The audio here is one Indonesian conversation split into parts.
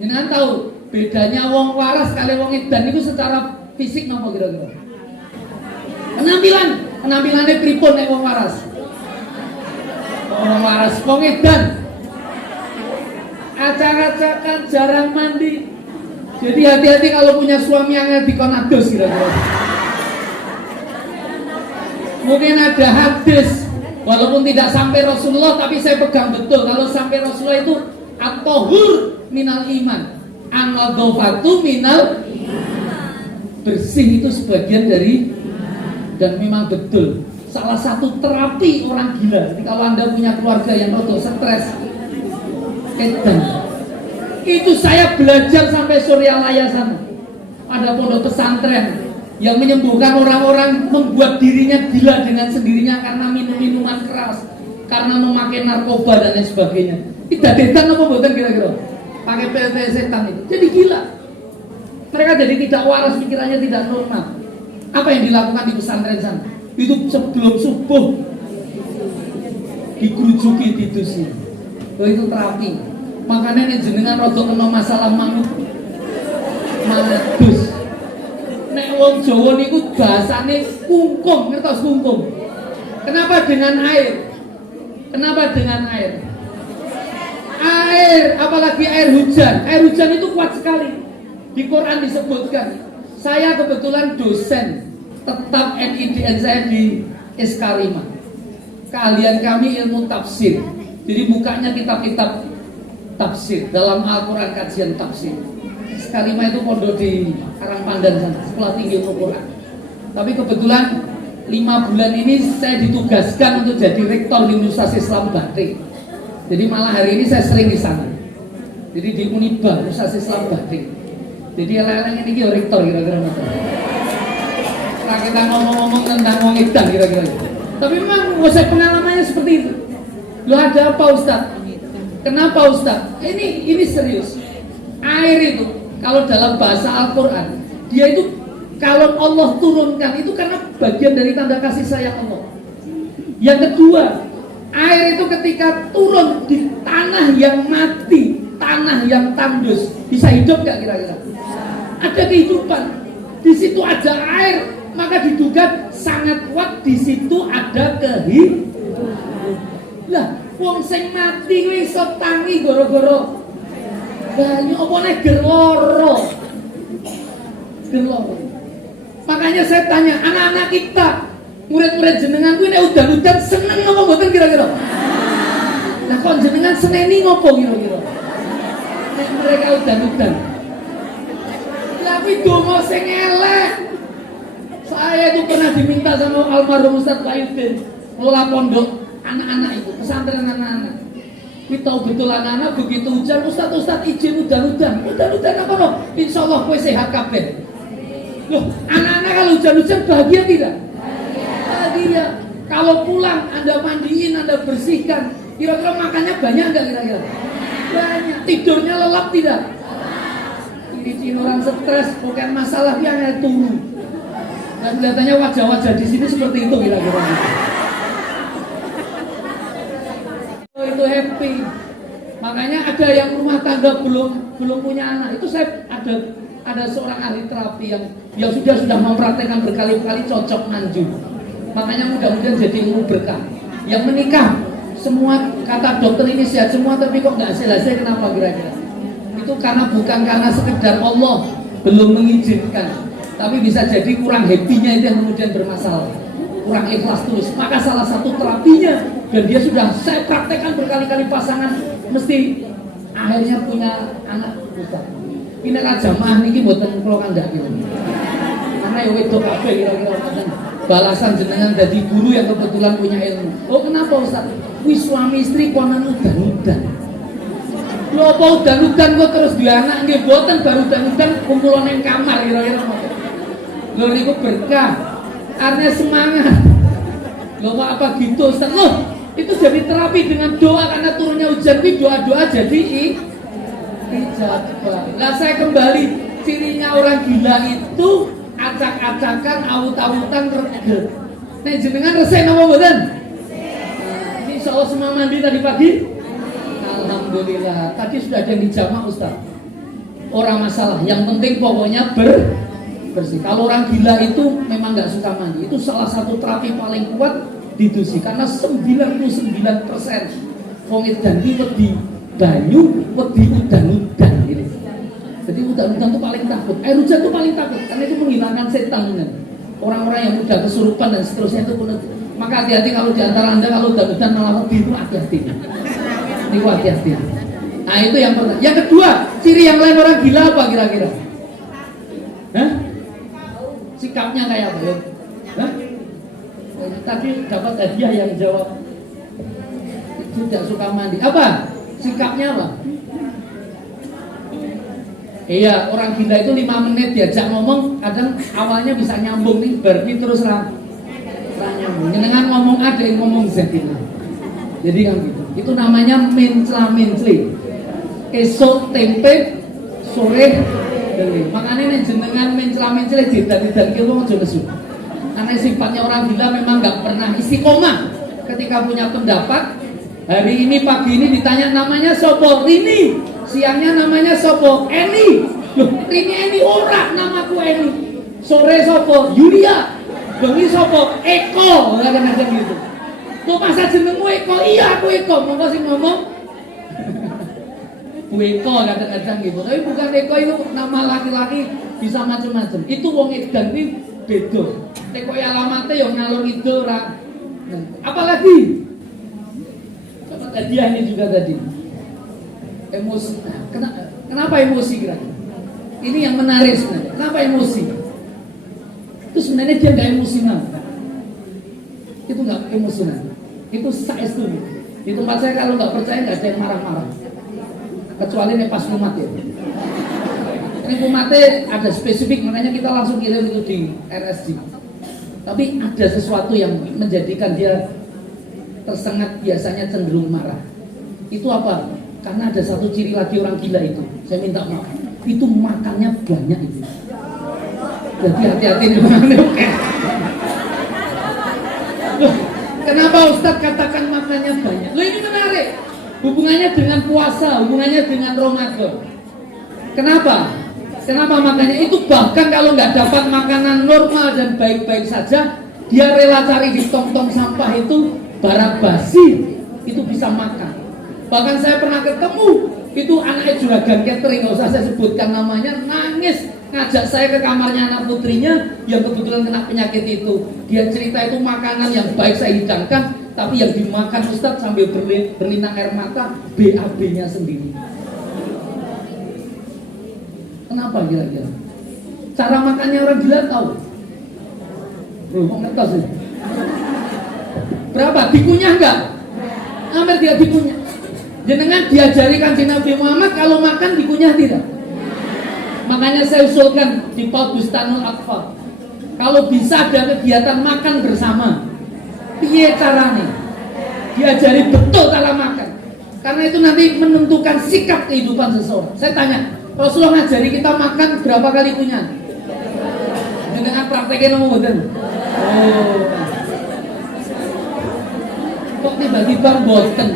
Jenengan tahu bedanya wong waras kali wong edan itu secara fisik napa kira-kira? Penampilannya pripun nek wong waras? Wong waras wong edan acak-acakan, jarang mandi. Jadi hati-hati kalau punya suami yang dikon adus kira-kira. Mungkin ada hadis, walaupun tidak sampai Rasulullah, tapi saya pegang betul kalau sampai Rasulullah itu at-tahur minal iman, an-nadhafatu minal iman. Bersih itu sebagian dari, dan memang betul salah satu terapi orang gila. Jadi kalau Anda punya keluarga yang rodo stres, edan, itu saya belajar sampai Suryalaya sana. Ada pondok pesantren yang menyembuhkan orang-orang membuat dirinya gila dengan sendirinya karena minum-minuman keras, karena memakai narkoba dan lain sebagainya. Tidak dedan apa buatan kira-kira? Pakai PLT setan itu. Jadi gila. Mereka jadi tidak waras, pikirannya tidak normal. Apa yang dilakukan di pesantren sana? Itu sebelum subuh dikerucuki ditusi. Oh, itu terapi. Makanya nek jenengan rada kena masalah manut madus. Nek wong Jawa niku bahasane kungkum, ngertos kungkum. Kenapa dengan air? Kenapa dengan air? Air, apalagi air hujan. Air hujan itu kuat sekali. Di Quran disebutkan. Saya kebetulan dosen tetap NIDN saya di SK5. Keahlian kami ilmu tafsir. Jadi bukanya kitab-kitab tafsir dalam Al-Quran, kajian tafsir. SK5 itu pondok di Karangpandan sana, sekolah tinggi ilmu Quran. Tapi kebetulan 5 bulan ini saya ditugaskan untuk jadi rektor di Universitas Islam Batik. Jadi malah hari ini saya sering di sana. Jadi di Uniba, Universitas Islam Batik. Jadi eleng-eleng ini rektor kira-kira macam. Nah, kita ngomong-ngomong tentang wong edan kira-kira. Tapi memang saya pengalamannya seperti itu. Lu ada apa Ustaz? Kenapa Ustaz? Ini serius. Air itu kalau dalam bahasa Al-Quran, dia itu kalau Allah turunkan itu karena bagian dari tanda kasih sayang Allah. Yang kedua, air itu ketika turun di tanah yang mati, tanah yang tandus, bisa hidup gak kira-kira? Ada kehidupan. Di situ ada air, maka diduga sangat kuat di situ ada kehidupan. Lah, wong sing mati kuwi iso tangi gara-gara banyu apa nek gerloro. Makanya saya tanya anak-anak kita, murid-murid jenengan kuwi nek udan-udan seneng apa mboten kira-kira? Lah kok jenengan seneni ngopo kira-kira? Nek mereka udan-udan. Tapi donga sing elek. Saya itu pernah diminta sama almarhum Ustaz Bayudin ngelola pondok anak-anak itu, pesantren anak-anak. Kita tahu betul anak-anak begitu hujan, Ustaz izin udan-udan apa loh? Insya Allah kue sehat kabeh. Loh, anak-anak kalau hujan-hujan bahagia tidak? Bahagia. Kalau pulang Anda mandiin, Anda bersihkan, kira-kira makannya banyak nggak kira-kira? Banyak. Tidurnya lelap tidak? Ini orang stres, bukan masalah yang hanya turun. Dan kelihatannya wajah-wajah di sini seperti itu kira-kira. Oh, itu happy. Makanya ada yang rumah tangga belum punya anak. Itu saya ada seorang ahli terapi yang sudah mempraktekkan berkali-kali cocok manju. Makanya mudah-mudahan jadi ilmu berkah. Yang menikah semua kata dokter ini sehat semua, tapi kok nggak hasil-hasil, kenapa kira-kira? Itu bukan karena sekedar Allah belum mengizinkan, tapi bisa jadi kurang happy-nya itu yang kemudian bermasalah, kurang ikhlas terus. Maka salah satu terapinya, dan dia sudah saya praktekkan berkali-kali pasangan mesti akhirnya punya anak buta. Ini raja mah niki mboten kula kandhak gitu. Karena ya wedok kabeh kira-kira balasan jenengan jadi guru yang kebetulan punya ilmu. Oh kenapa Ustaz? Wis suami istri konan udan-udan. Lho apa udan-udan kok terus dia anak nggih boten baru udan-udan kumpul ning kamar kira-kira ngoten. Lho niku berkah. Artinya semangat. Lho apa gitu Ustaz? Loh, itu jadi terapi dengan doa karena turunnya hujan itu doa-doa jadi ijabah. Lah saya kembali, cirinya orang gila itu acak-acakan, awut-awutan, reget. Nek jenengan resik napa mboten? Ini insyaallah semua mandi tadi pagi. Alhamdulillah. Tadi sudah ada yang dijamak Ustaz. orang masalah. Yang penting pokoknya bersih. Kalau orang gila itu memang nggak suka mandi. Itu salah satu terapi paling kuat didusi. Karena 99% wong edan iki wedi banyu, wedi udan-udan gitu. Jadi udan-udan itu paling takut. Air hujan itu paling takut karena itu menghilangkan setan. Orang-orang yang mudah kesurupan dan seterusnya itu pun. Maka hati-hati kalau diantara Anda kalau udan-udan malah wedi itu hati-hati. Ini hati-hati. Nah itu yang pertama. Yang kedua, ciri yang lain orang gila apa kira-kira? Hah? Sikapnya kayak apa ya? Hah? Tadi dapat hadiah yang jawab tidak suka mandi. Apa? Sikapnya apa? Iya, orang gila itu 5 menit diajak ngomong, kadang awalnya bisa nyambung nih, berarti terus nyambung. Nyenengan ngomong ada yang ngomong Z. Jadi kan gitu. Itu namanya mencela-menceli. Esok tempe, sore deli. Makanya nih jenengan mencela-menceli tidak kilo aja nesu. Karena sifatnya orang gila memang nggak pernah istiqomah. Ketika punya pendapat, hari ini pagi ini ditanya namanya sopo Rini, siangnya namanya sopo Eni. Loh, Rini ora, namaku Eni. Sore sopo Yulia, bengi sopo Eko, kadang-kadang gitu. Kok masa jenengmu Eko? Iya aku Eko. Monggo sing ngomong Eko kadang-kadang gitu. Tapi bukan Eko itu nama laki-laki bisa macam-macam. Itu wong edan iki beda. Nek kok alamate yo ngalor itu ora. Apalagi dapat hadiah ini juga tadi. Emosi. Kenapa emosi kira? Ini yang menarik sebenarnya. Kenapa emosi? Itu sebenarnya dia nggak emosional. Itu nggak emosional. Itu saestu. Di tempat saya kalau nggak percaya nggak ada yang marah-marah. Kecuali ini pas umat ya. Ini umatnya ada spesifik, makanya kita langsung kirim itu di RSD. Tapi ada sesuatu yang menjadikan dia tersengat, biasanya cenderung marah. Itu apa? Karena ada satu ciri lagi orang gila itu. Saya minta maaf. Itu makannya banyak itu. Jadi hati-hati nih makannya. Loh, kenapa Ustadz katakan makannya banyak? Loh ini menarik. Hubungannya dengan puasa, hubungannya dengan Ramadan. Kenapa? Kenapa makanya itu bahkan kalau nggak dapat makanan normal dan baik-baik saja, dia rela cari di tong-tong sampah itu barang basi itu bisa makan. Bahkan saya pernah ketemu itu anaknya juragan catering, nggak usah saya sebutkan namanya, nangis ngajak saya ke kamarnya anak putrinya yang kebetulan kena penyakit itu. Dia cerita itu makanan yang baik saya hidangkan, tapi yang dimakan Ustadz sambil berlinang air mata BAB-nya sendiri. Kenapa kira-kira? Cara makannya orang gila tahu? Kok nggak sih? Berapa? Dikunyah enggak? Hampir tidak dikunyah. Jenengan diajari Kanjeng Nabi Muhammad kalau makan dikunyah tidak? Makanya saya usulkan di Paut Bustanul Atfal, kalau bisa ada kegiatan makan bersama. Piye caranya? Diajari betul cara makan. Karena itu nanti menentukan sikap kehidupan seseorang. Saya tanya, Rasulullah ngajari kita makan berapa kali kunyah? Dengan prakteknya nomor betul. Oh. Kok tiba-tiba boten?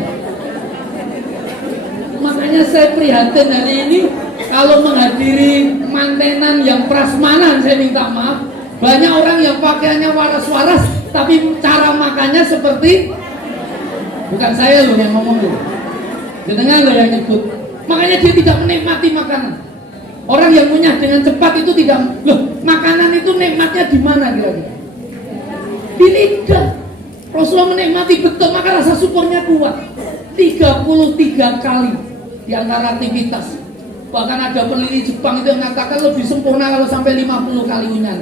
Makanya saya prihatin hari ini kalau menghadiri mantenan yang prasmanan, saya minta maaf. Banyak orang yang pakaiannya waras-waras, tapi cara makannya seperti, bukan saya loh yang ngomong loh, jenengan loh yang nyebut. Makanya dia tidak menikmati makanan. Orang yang punya dengan cepat itu tidak, loh makanan itu nikmatnya di mana kira-kira? Di lidah. Rasulullah menikmati betul, maka rasa syukurnya kuat. 33 kali di antara aktivitas. Bahkan ada peneliti Jepang itu yang mengatakan lebih sempurna kalau sampai 50 kali unyan.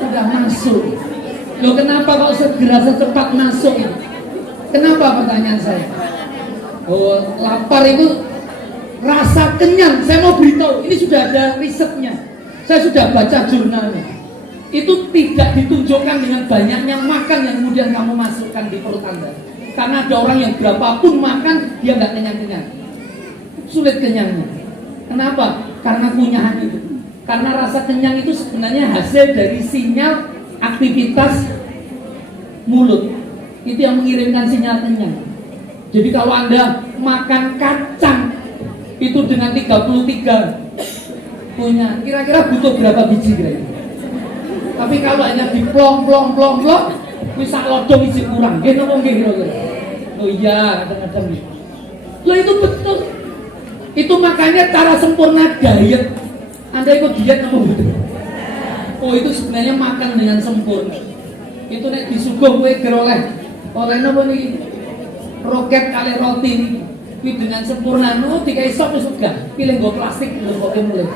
Sudah masuk. Loh kenapa kok segera secepat masuk itu? Kenapa pertanyaan saya? Oh, lapar itu rasa kenyang. Saya mau beritahu, ini sudah ada risetnya. Saya sudah baca jurnalnya. Itu tidak ditunjukkan dengan banyaknya makan yang kemudian kamu masukkan di perut Anda. Karena ada orang yang berapapun makan, dia nggak kenyang-kenyang. Sulit kenyangnya. Kenapa? Karena kunyahan itu. Karena rasa kenyang itu sebenarnya hasil dari sinyal aktivitas mulut. Itu yang mengirimkan sinyal kenyang. Jadi kalau Anda makan kacang itu dengan 33 punya, kira-kira butuh berapa biji kira-kira? Tapi kalau hanya diplong bisa lodo biji kurang, gitu mungkin kira-kira. Oh iya, kadang-kadang loh itu betul. Itu makanya cara sempurna diet. Anda ikut diet apa betul? Oh itu sebenarnya makan dengan sempurna. Itu nek disuguh kowe oleh napa niki? Roket kali roti ini dengan sempurna, no dikai sop wis enggak. Pilih nggo plastik lho kok mulai.